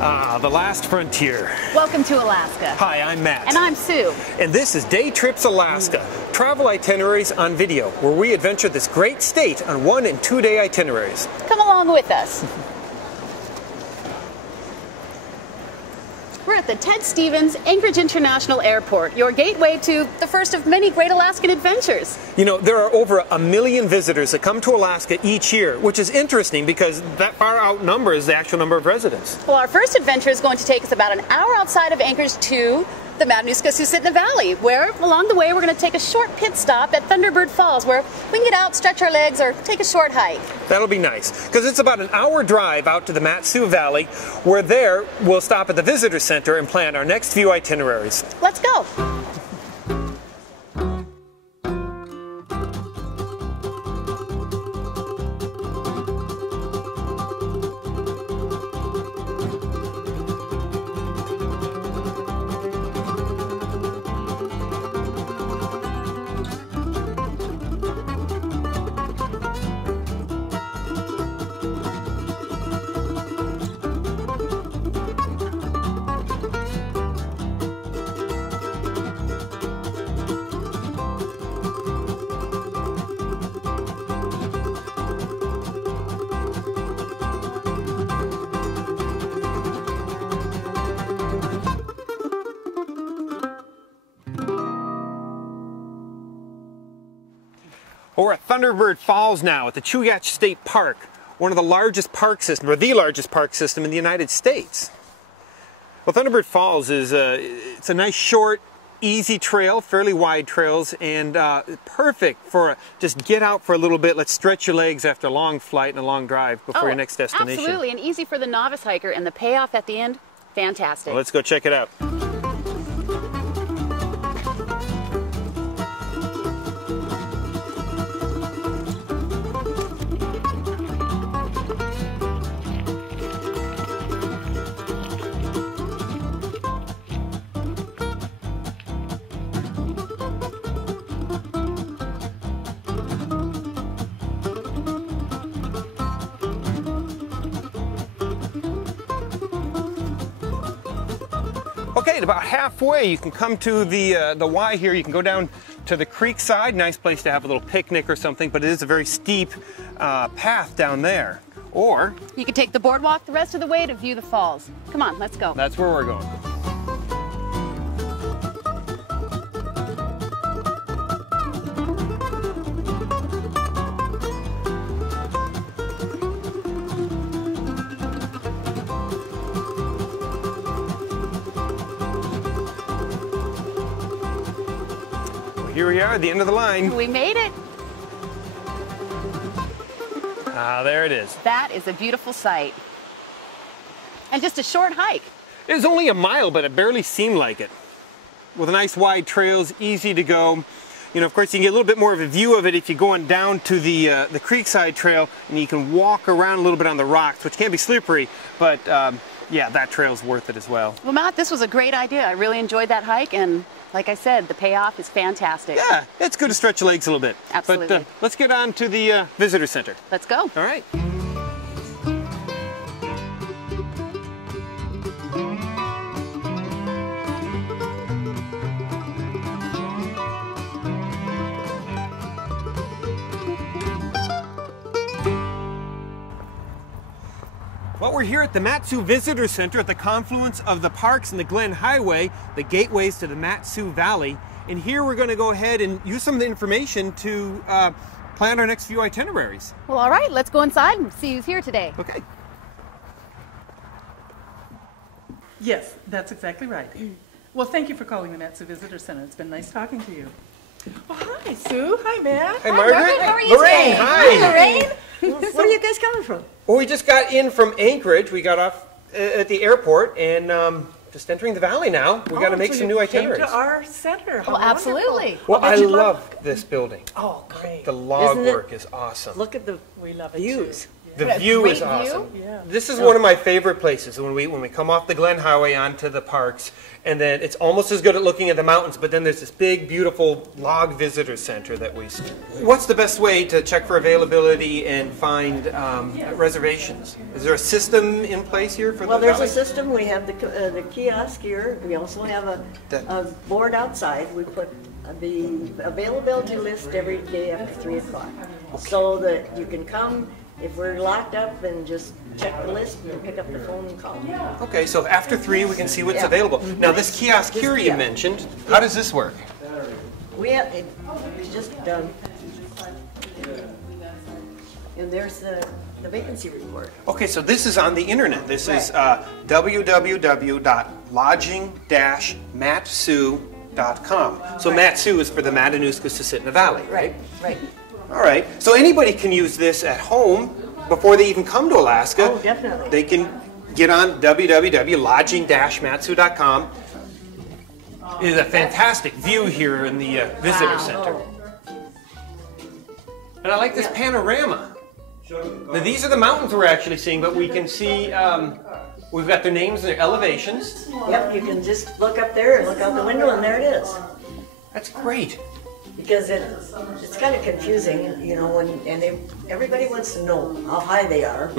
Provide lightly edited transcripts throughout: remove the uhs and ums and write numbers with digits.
The last frontier. Welcome to Alaska. Hi, I'm Matt. And I'm Sue. And this is Day Trips Alaska, travel itineraries on video, where we adventure this great state on 1- and 2-day itineraries. Come along with us. We're at the Ted Stevens Anchorage International Airport, your gateway to the first of many great Alaskan adventures. You know, there are over 1 million visitors that come to Alaska each year, which is interesting because that far outnumbers the actual number of residents. Well, our first adventure is going to take us about an hour outside of Anchorage to the Matanuska-Susitna Valley, where along the way we're going to take a short pit stop at Thunderbird Falls, where we can get out, stretch our legs, or take a short hike. That'll be nice, because it's about an hour drive out to the Mat-Su Valley, where there we'll stop at the visitor center and plan our next few itineraries. Let's go. We're at Thunderbird Falls now at the Chugach State Park, one of the largest park systems, or the largest park system in the United States. Well, Thunderbird Falls is it's a nice, short, easy trail, fairly wide trails, and perfect for just get out for a little bit. Let's stretch your legs after a long flight and a long drive before your next destination. Absolutely, and easy for the novice hiker, and the payoff at the end, fantastic. Well, let's go check it out. Okay, at about halfway you can come to the Y here. You can go down to the creek side. Nice place to have a little picnic or something, but it is a very steep path down there. Or you can take the boardwalk the rest of the way to view the falls. Come on, let's go. That's where we're going. Here we are at the end of the line. We made it. Ah, there it is. That is a beautiful sight. And just a short hike. It was only a mile, but it barely seemed like it. With nice wide trails, easy to go. You know, of course, you can get a little bit more of a view of it if you're going down to the Creekside Trail, and you can walk around a little bit on the rocks, which can be slippery, but yeah, that trail's worth it as well. Well, Matt, this was a great idea. I really enjoyed that hike, and like I said, the payoff is fantastic. Yeah, it's good to stretch your legs a little bit. Absolutely. But let's get on to the visitor center. Let's go. All right. Well, we're here at the Mat-Su Visitor Center at the confluence of the parks and the Glen Highway, the gateways to the Mat-Su Valley. And here we're going to go ahead and use some of the information to plan our next few itineraries. Well, all right, let's go inside and see who's here today. Okay. Yes, that's exactly right. Well, thank you for calling the Mat-Su Visitor Center. It's been nice talking to you. Well, hi, Sue. Hi, Matt. Hi, Margaret. How are you Lorraine, today? hi. Lorraine. Where are you guys coming from? Well, we just got in from Anchorage. We got off at the airport and just entering the valley now. We got to make some new itineraries. Came to our center. How Oh, absolutely. wonderful. Well, I bet you love this building. Oh, great. The log Isn't it? work is awesome. Look at the We love it views. too. The What a view great is awesome. view. Yeah. This is one of my favorite places when we come off the Glen Highway onto the parks, and then it's almost as good at looking at the mountains, but then there's this big, beautiful log visitor center that we see. What's the best way to check for availability and find reservations? Is there a system in place here for Well, the there's valley? a system. We have the kiosk here. We also have a board outside. We put the availability list every day after 3 o'clock. So that you can come, if we're locked up, and just check the list and pick up the phone and call. Okay, so after 3 we can see what's Yeah. available. Now this kiosk This here you kiosk. mentioned, how does this work? We have, it's just done. And there's the vacancy report. Okay, so this is on the internet. This is www.lodging-matsu.com. So Matsu is for the Matanuska-Susitna Valley, right? Right. All right. So anybody can use this at home before they even come to Alaska. Oh, definitely. They can get on www.lodging-matsu.com. It is a fantastic view here in the visitor center. And I like this panorama. Now, these are the mountains we're actually seeing, but we can see we've got their names and their elevations. Yep, you can just look up there and look out the window, and there it is. That's great. Because it's kind of confusing, you know, everybody wants to know how high they are,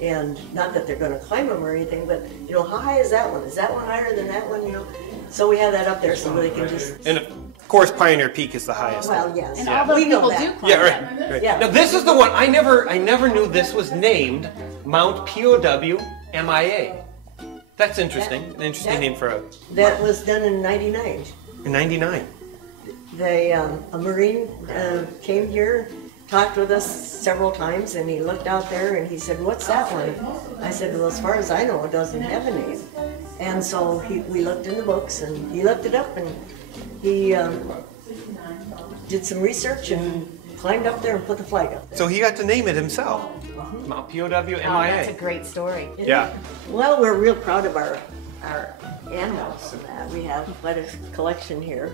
and not that they're going to climb them or anything, but you know, how high is that one? Is that one higher than that one? You know, so we have that up there so they can just. And of course, Pioneer Peak is the highest. Well, yes, And all those we know people that. do climb Yeah, them. right. Yeah. Now this is the one I never knew this was named Mount POW-MIA. That's interesting. An interesting name for That was done in '99. a 99. A Marine came here, talked with us several times, and he looked out there and he said, "What's that one?" I said, "Well, as far as I know, it doesn't have a name." And so we looked in the books, and he looked it up, and he did some research and climbed up there and put the flag up there. So he got to name it himself. Mount POW-MIA. Oh, that's a great story. Yeah. Well, we're real proud of our animals and that. We have quite a collection here.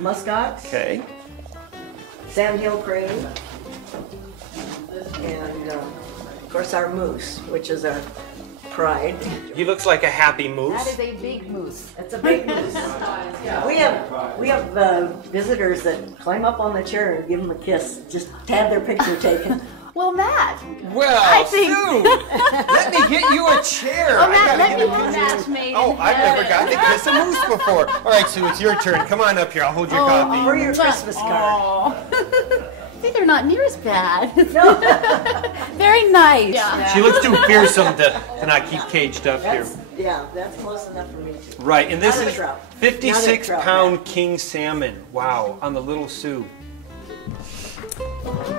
Muskox, Okay. sandhill crane, and of course our moose, which is our pride. He looks like a happy That moose. is a big moose. That's a big moose. We have visitors that climb up on the chair and give them a kiss, just to have their picture taken. Well, Matt. Well, I think- Sue, let me get you a chair. Oh, I Matt, gotta let get me a have picture. Matt made Oh, in I've never heaven. gotten to kiss a moose before. All right, Sue, it's your turn. Come on up here. I'll hold your coffee. For your Christmas card. See, they're not near as bad. Very nice. Yeah. She looks too fearsome to not keep caged up here. That's close enough for me too. Right, and this Not a is trout. 56-pound king salmon. Wow, on the little Sue.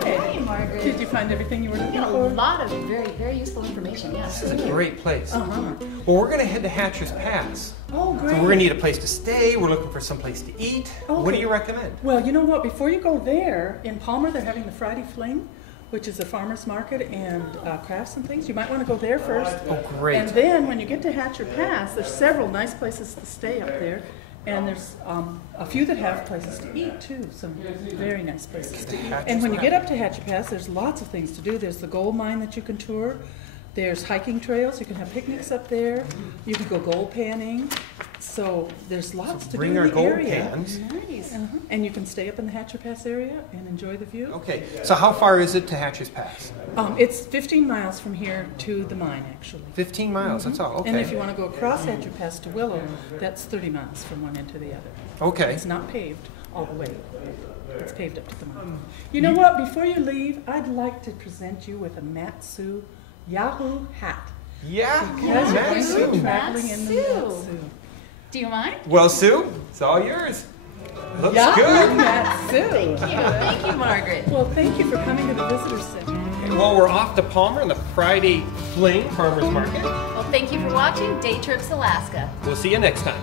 Hey, Margaret. Did you find everything you were looking You got a for? lot of very, very useful information. Yeah. This is a great place. Uh-huh. Well, we're going to head to Hatcher's Pass. Oh, So great. we're going to need a place to stay. We're looking for some place to eat. What do Okay. you recommend? Well, you know what? Before you go there, in Palmer, they're having the Friday Fling, which is a farmer's market and crafts and things. You might want to go there first. Oh, great. And then when you get to Hatcher Pass, there's several nice places to stay up there. And there's a few that have places to eat too, some very nice places to eat. And when you get up to Hatcher Pass, there's lots of things to do. There's the gold mine that you can tour. There's hiking trails. You can have picnics up there. You can go gold panning. So there's lots to Bring do our in the gold area. pans. Nice. And you can stay up in the Hatcher Pass area and enjoy the view. Okay, so how far is it to Hatcher's Pass? It's 15 miles from here to the mine, actually. 15 miles, that's all. Okay. And if you want to go across Hatcher Pass to Willow, that's 30 miles from one end to the other. Okay. It's not paved all the way. It's paved up to the mine. You know what? Before you leave, I'd like to present you with a Matsu Yahoo hat. Yeah, Because you're going to be Matsu. traveling in the Matsu. Matsu. Do you mind? Well, Sue, it's all yours. Looks Yahoo good. Matsu. Thank you, Margaret. Well, thank you for coming to the visitor center. Well, we're off to Palmer on the Friday Fling Farmers Market. Well, thank you for watching Day Trips Alaska. We'll see you next time.